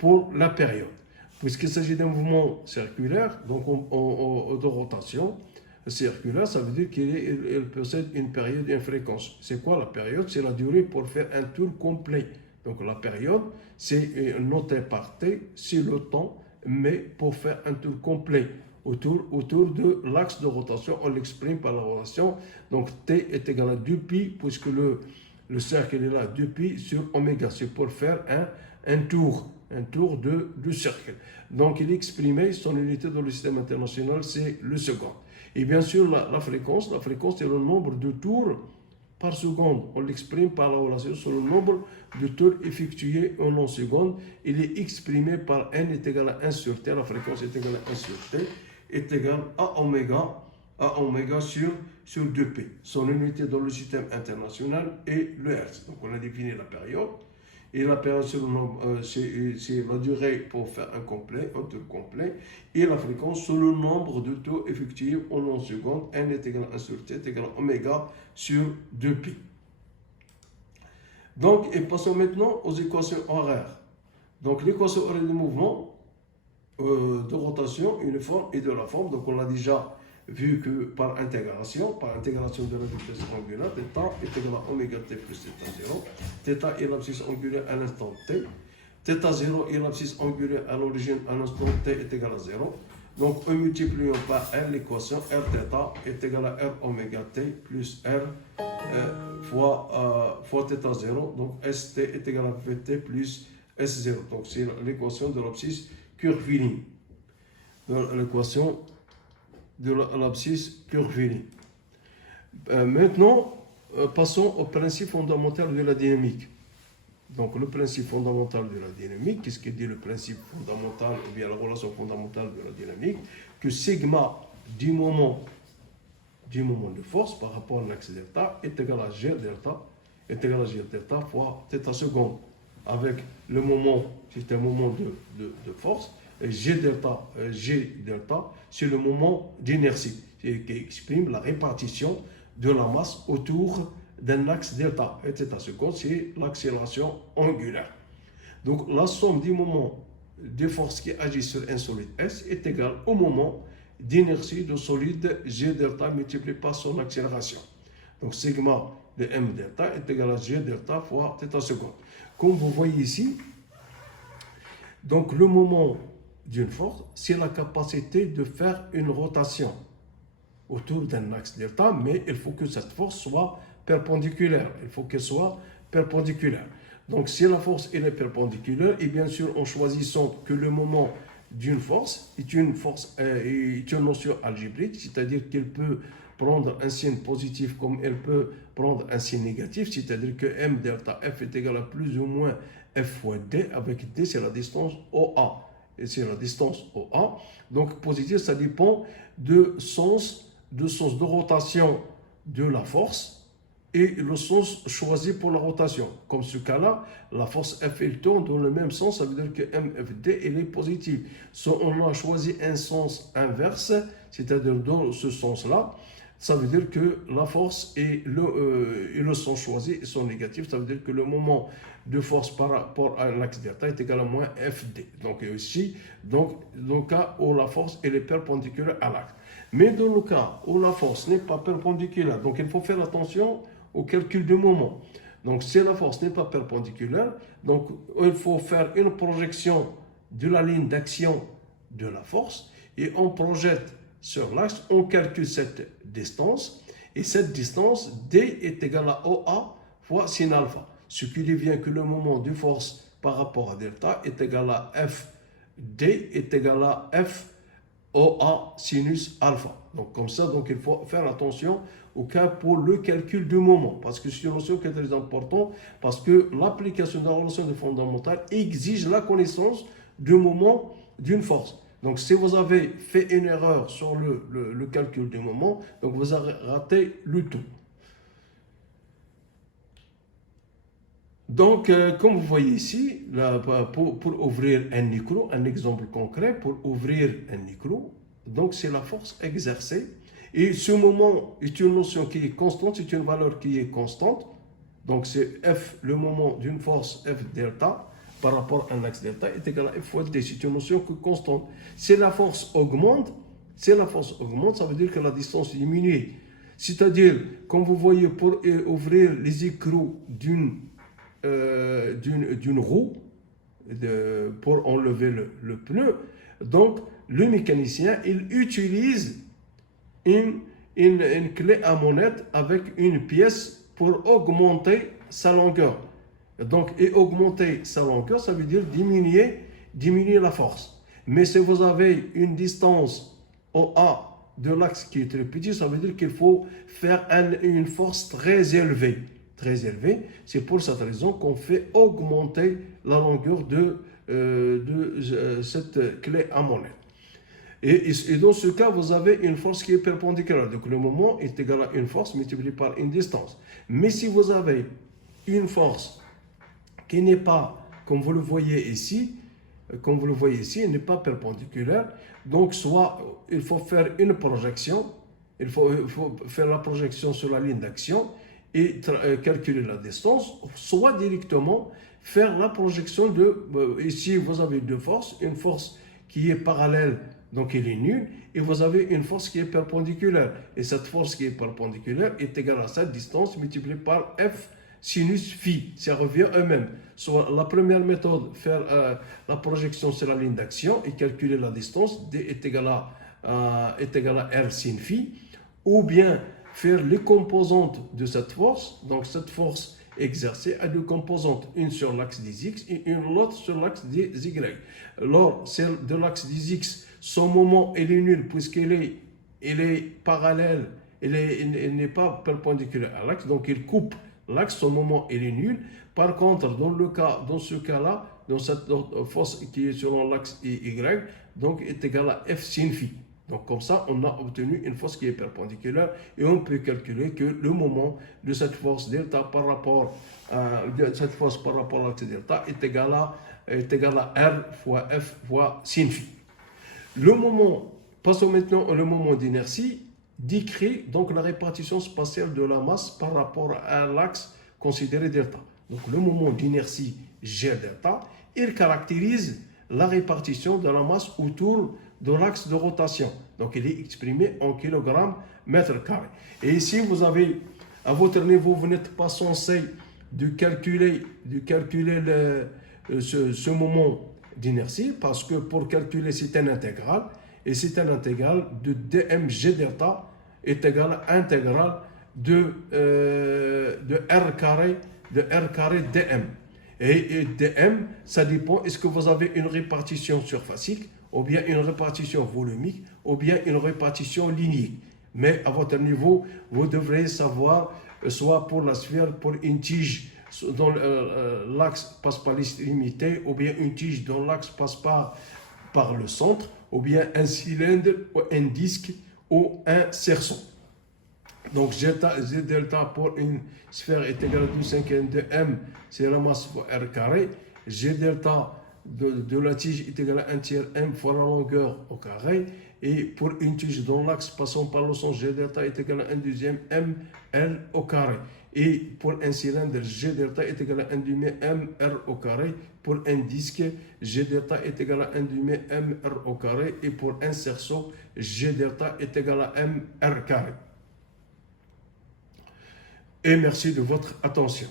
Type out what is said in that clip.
pour la période. Puisqu'il s'agit d'un mouvement circulaire, donc de rotation circulaire, ça veut dire qu'il possède une période et une fréquence. C'est quoi la période? C'est la durée pour faire un tour complet. Donc la période, c'est noté par T, c'est le temps, mais pour faire un tour complet autour de l'axe de rotation, on l'exprime par la rotation. Donc T est égal à 2pi, puisque le cercle est là, 2pi sur oméga. C'est pour faire un tour du cercle. Donc il est exprimé, son unité dans le système international, c'est le second. Et bien sûr, la fréquence c'est le nombre de tours par seconde. On l'exprime par la relation sur le nombre de tours effectués en seconde. Il est exprimé par n est égal à 1 sur t. La fréquence est égale à 1 sur t est égal à oméga sur 2p. Son unité dans le système international est le Hertz. Donc on a défini la période. Et la période, c'est la durée pour faire un tour complet. Et la fréquence, c'est le nombre de tours effectués en seconde. N est égal à 1 sur t est égal à oméga sur 2pi. Donc, et passons maintenant aux équations horaires. Donc, l'équation horaire du mouvement de rotation uniforme et de la forme. Donc, on l'a déjà vu que par intégration de la vitesse angulaire, θ est égal à oméga t plus θ0. Θ est l'abscisse angulaire à l'instant t. θ0 est l'abscisse angulaire à l'origine à l'instant t est égal à 0. Donc, en multipliant par r, l'équation rθ est égal à r oméga t plus r fois θ0. Donc, st est égal à vt plus s0. Donc, c'est l'équation de l'abscisse curviligne. L'équation de l'abscisse curviligne. Maintenant, passons au principe fondamental de la dynamique. Donc, le principe fondamental de la dynamique, qu'est-ce que dit le principe fondamental, ou bien la relation fondamentale de la dynamique? Que sigma du moment de force par rapport à l'axe delta est égal à G delta fois θ seconde. Avec le moment, c'est un moment de force. G delta, c'est le moment d'inertie qui exprime la répartition de la masse autour d'un axe delta. Et θ seconde, c'est l'accélération angulaire. Donc, la somme du moment de force qui agit sur un solide S est égale au moment d'inertie de solide G delta multiplié par son accélération. Donc, sigma de M delta est égal à G delta fois θ seconde. Comme vous voyez ici, donc le moment d'une force, c'est la capacité de faire une rotation autour d'un axe delta, mais il faut que cette force soit perpendiculaire. Il faut qu'elle soit perpendiculaire. Donc, si la force est perpendiculaire, et bien sûr, en choisissant que le moment d'une force est une notion algébrique, c'est-à-dire qu'elle peut prendre un signe positif comme elle peut prendre un signe négatif, c'est-à-dire que m delta f est égal à plus ou moins f fois d, avec d c'est la distance OA. Et c'est la distance OA. Donc, positif, ça dépend de sens de rotation de la force et le sens choisi pour la rotation. Comme ce cas-là, la force F elle tourne dans le même sens, ça veut dire que MFD elle est positive. Si on a choisi un sens inverse, c'est-à-dire dans ce sens-là, ça veut dire que la force et le sens choisi sont négatifs. Ça veut dire que le moment de force par rapport à l'axe delta est égal à moins FD. Donc ici, dans le cas où la force elle est perpendiculaire à l'axe. Mais dans le cas où la force n'est pas perpendiculaire, donc il faut faire attention au calcul du moment. Donc si la force n'est pas perpendiculaire, donc il faut faire une projection de la ligne d'action de la force et on projette sur l'axe, on calcule cette distance et cette distance D est égale à OA fois sin alpha. Ce qui devient que le moment de force par rapport à delta est égal à F D est égal à F OA sinus alpha. Donc comme ça, donc il faut faire attention au cas pour le calcul du moment, parce que c'est une notion qui est très importante, parce que l'application de la relation fondamentale exige la connaissance du moment d'une force. Donc si vous avez fait une erreur sur le calcul du moment, donc vous avez raté le tout. Donc, comme vous voyez ici, là, pour ouvrir un écrou, un exemple concret, pour ouvrir un écrou, donc c'est la force exercée. Et ce moment est une notion qui est constante, c'est une valeur qui est constante. Donc c'est F, le moment d'une force F delta, par rapport à un axe delta est égal à F fois D. C'est une notion constante. Si la force augmente, ça veut dire que la distance diminue. C'est-à-dire, comme vous voyez, pour ouvrir les écrous d'une roue, pour enlever le pneu, donc le mécanicien, il utilise une clé à monette avec une pièce pour augmenter sa longueur. Donc, et augmenter sa longueur, ça veut dire diminuer la force. Mais si vous avez une distance OA de l'axe qui est très petit, ça veut dire qu'il faut faire une force très élevée. Très élevée. C'est pour cette raison qu'on fait augmenter la longueur de cette clé à monette. Et dans ce cas, vous avez une force qui est perpendiculaire. Donc le moment est égal à une force multipliée par une distance. Mais si vous avez une force qui n'est pas, comme vous le voyez ici, elle n'est pas perpendiculaire. Donc soit il faut faire une projection, il faut faire la projection sur la ligne d'action et calculer la distance, soit directement faire la projection ici vous avez deux forces, une force qui est parallèle, donc elle est nulle, et vous avez une force qui est perpendiculaire. Et cette force qui est perpendiculaire est égale à cette distance multipliée par F sinus phi. Ça revient eux-mêmes. Soit la première méthode, faire la projection sur la ligne d'action et calculer la distance, D est égal à R sin phi, ou bien faire les composantes de cette force. Donc cette force exercée a deux composantes, une sur l'axe des X et une autre sur l'axe des Y. Alors, celle de l'axe des X, son moment est nul puisqu'il est parallèle, il n'est pas perpendiculaire à l'axe, donc il coupe l'axe, son moment est nul. Par contre, dans ce cas-là, dans cette force qui est sur l'axe Y, donc est égale à F sin phi. Donc comme ça, on a obtenu une force qui est perpendiculaire et on peut calculer que le moment de cette force delta par rapport à l'axe delta est égal à R fois F fois sin phi. Passons maintenant au moment d'inertie, décrit donc la répartition spatiale de la masse par rapport à l'axe considéré delta. Donc le moment d'inertie G delta, il caractérise la répartition de la masse autour de l'axe de rotation. Donc il est exprimé en kilogrammes mètre carré. Et ici, vous avez, à votre niveau, vous n'êtes pas censé de calculer ce moment d'inertie, parce que pour calculer, c'est un intégral, et c'est un intégral de dmg delta est égal à intégrale de r carré dm. Et dm, ça dépend, est-ce que vous avez une répartition surfacique, ou bien une répartition volumique, ou bien une répartition linéaire. Mais à votre niveau, vous devrez savoir, soit pour la sphère, pour une tige dont l'axe passe par l'extrémité, ou bien une tige dont l'axe passe par le centre, ou bien un cylindre, ou un disque, ou un cerceau. Donc G delta pour une sphère est égal à 2/5 de m, c'est la masse fois r carré. G delta de la tige est égal à 1/3 m fois la longueur au carré. Et pour une tige dont l'axe passant par le centre, G delta est égal à 1/2 m L au carré. Et pour un cylindre, G delta est égal à 1/2 m R au carré. Pour un disque, G delta est égal à 1/2 m R au carré. Et pour un cerceau, G delta est égal à m R carré. Et merci de votre attention.